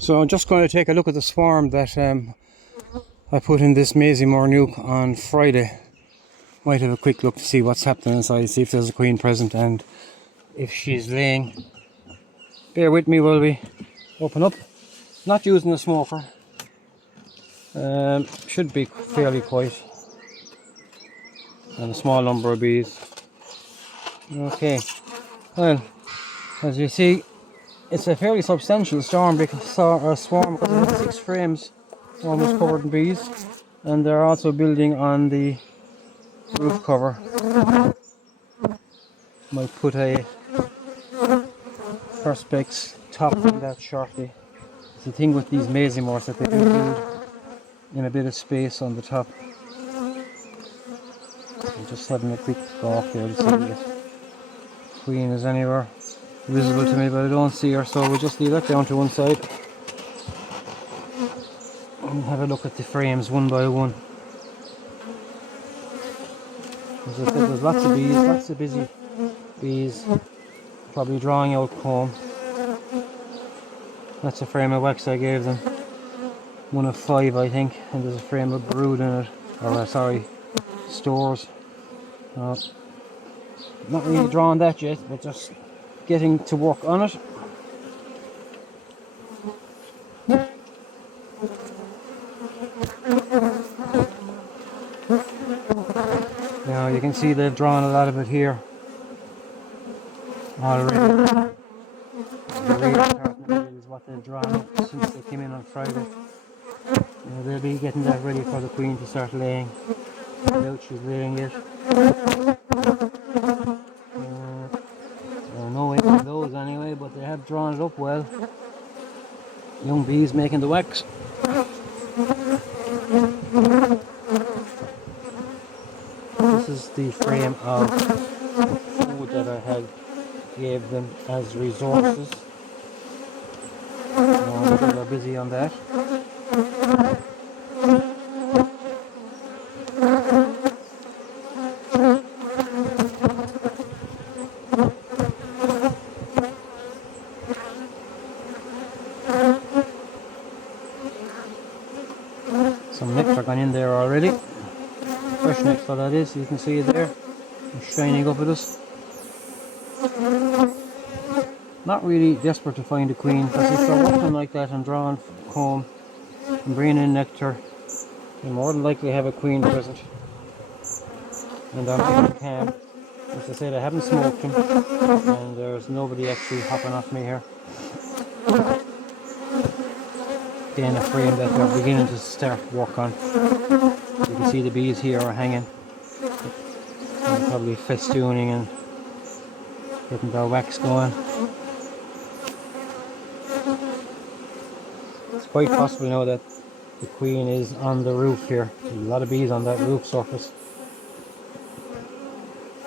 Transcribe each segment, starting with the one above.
So I'm just going to take a look at the swarm that I put in this Maisie Moore nuke on Friday. Might have a quick look to see what's happening inside, see if there's a queen present and if she's laying. Bear with me while we open up. Not using a smoker. Should be fairly quiet. And a small number of bees. Okay, well, as you see, it's a fairly substantial swarm because it has 6 frames almost covered in bees, and they're also building on the roof cover. Might put a perspex top on that shortly. It's the thing with these Maisie Moors that they do build in a bit of space on the top. I'm just having a quick go off there to see if queen is anywhere visible to me, but I don't see her, so we'll just leave that down to one side and have a look at the frames one by one. As I said, there's lots of bees, lots of busy bees, probably drawing out comb. That's a frame of wax I gave them, one of 5 I think, and there's a frame of brood in it, or sorry, stores. Not really drawing that yet, but just getting to work on it. Now you can see they've drawn a lot of it here already. The real part is what they've drawn up since they came in on Friday. They'll be getting that ready for the queen to start laying. I doubt she's laying yet. There are no eggs in those anyway, but they have drawn it up well. Young bees making the wax. This is the frame of food that I had gave them as resources. They're busy on that. Some nectar gone in there already. Fresh nectar that is, you can see it there. It's shining up at us. Not really desperate to find a queen, because if they're working like that and drawing comb and bringing in nectar, they more than likely have a queen present. And I'm keeping calm. As I said, I haven't smoked them, and there's nobody actually hopping off me here. Again, a frame that they're beginning to start work on. You can see the bees here are hanging. They're probably festooning and getting their wax going. It's quite possible now that the queen is on the roof here. There's a lot of bees on that roof surface.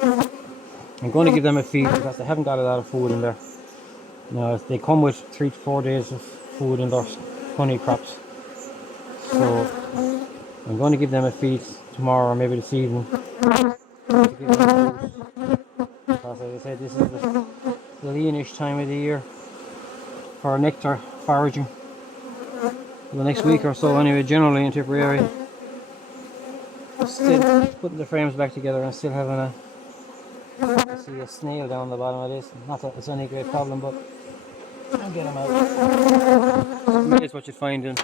I'm going to give them a feed because they haven't got a lot of food in there. Now, they come with 3 to 4 days of food in their honey crops. So I'm going to give them a feed tomorrow or maybe this evening to give them food. Because as I said, this is the leanish time of the year for nectar foraging. The next week or so anyway, generally in Tipperary. Still putting the frames back together and still having I see a snail down the bottom of this. Not that it's any great problem, but I'll get them out. It's what you find in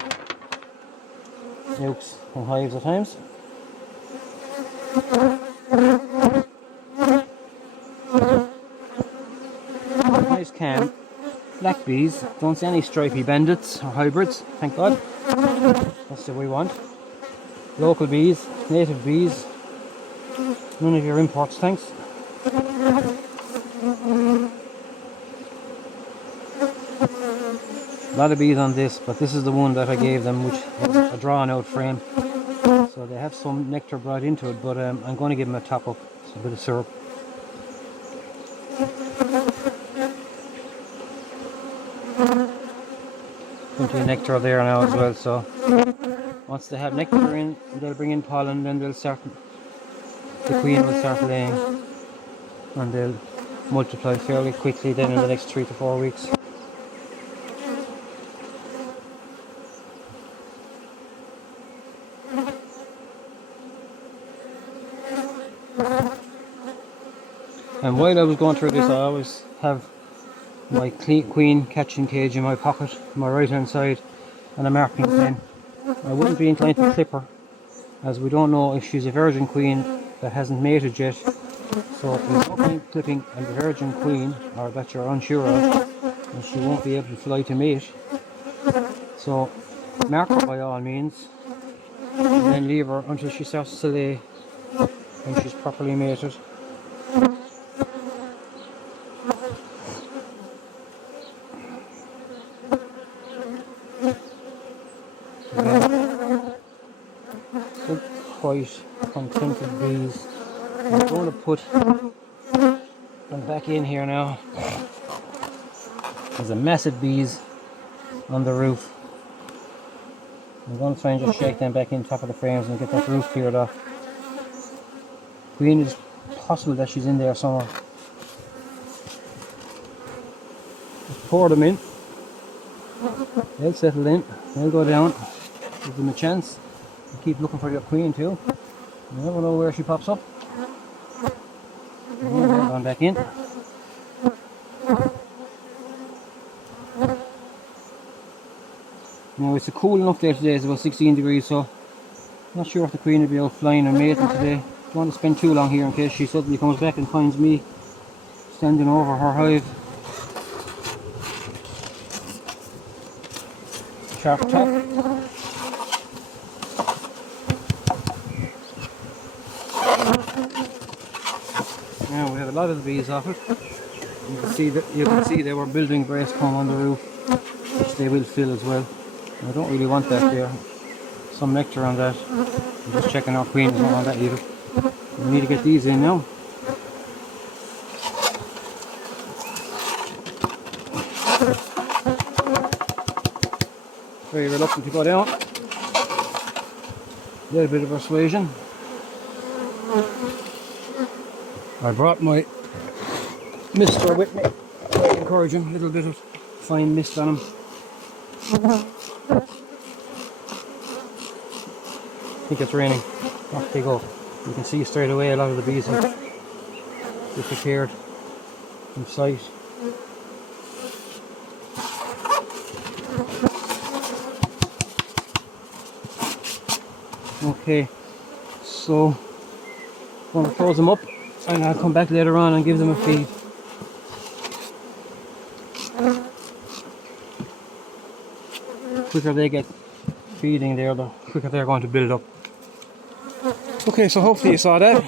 nukes and hives at times. Nice calm. Black bees. Don't see any stripy bandits or hybrids, thank God. That's what we want. Local bees, native bees. None of your imports, thanks. A lot of bees on this, but this is the one that I gave them, which was a drawn out frame. So they have some nectar brought into it, but I'm going to give them a top up. It's a bit of syrup. Plenty of nectar there now as well, so once they have nectar in, they'll bring in pollen, then they'll start, the queen will start laying, and they'll multiply fairly quickly then in the next 3 to 4 weeks. And while I was going through this, I always have my queen catching cage in my pocket, my right hand side, and a marking pen. I wouldn't be inclined to clip her, as we don't know if she's a virgin queen that hasn't mated yet. So there's no point clipping a virgin queen, or that you're unsure of, and she won't be able to fly to mate. So mark her by all means, and then leave her until she starts to lay when she's properly mated. Good, quite contented bees. I'm going to put them back in here now. There's a massive bees on the roof. I'm going to try and just shake them back in top of the frames and get that roof cleared off. Queen, is possible that she's in there somewhere. Just pour them in. They'll settle in. They'll go down. Give them a chance. And keep looking for your queen too. You never know where she pops up. And they're gone back in. Now it's a cool enough day today. It's about 16 degrees, so not sure if the queen will be out flying or mating today. Don't want to spend too long here in case she suddenly comes back and finds me standing over her hive. Sharp top. Now we have a lot of the bees off it. You can see they were building brace comb on the roof, which they will fill as well. I don't really want that there. Some nectar on that. I'm just checking our queen doesn't want that either. We need to get these in now. Very reluctant to go down. A little bit of persuasion. I brought my mister with me. I encourage him. A little bit of fine mist on him. I think it's raining. Off they go. You can see straight away a lot of the bees have disappeared from sight. Okay, so I'm going to close them up and I'll come back later on and give them a feed. The quicker they get feeding there, the quicker they're going to build up. Okay, so hopefully you saw that.